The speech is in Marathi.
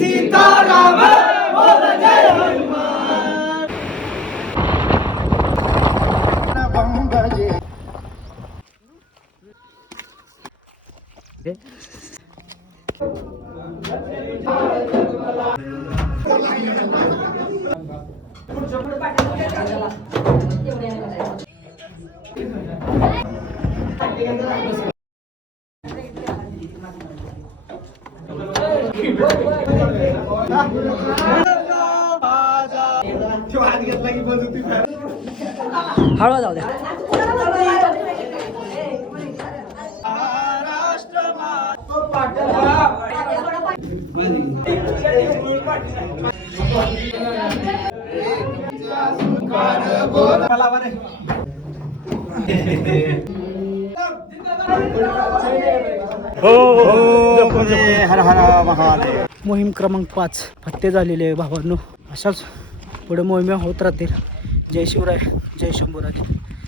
सीताराम बोल जय हनुमान हळवा जाऊ द्या. हर हर महादेव. मोहीम क्रमांक 5 फत्ते झालेले आहे भावांनो. अशाच पुढे मोहिमा होत राहतील. जय शिवराय, जय शंभूराज.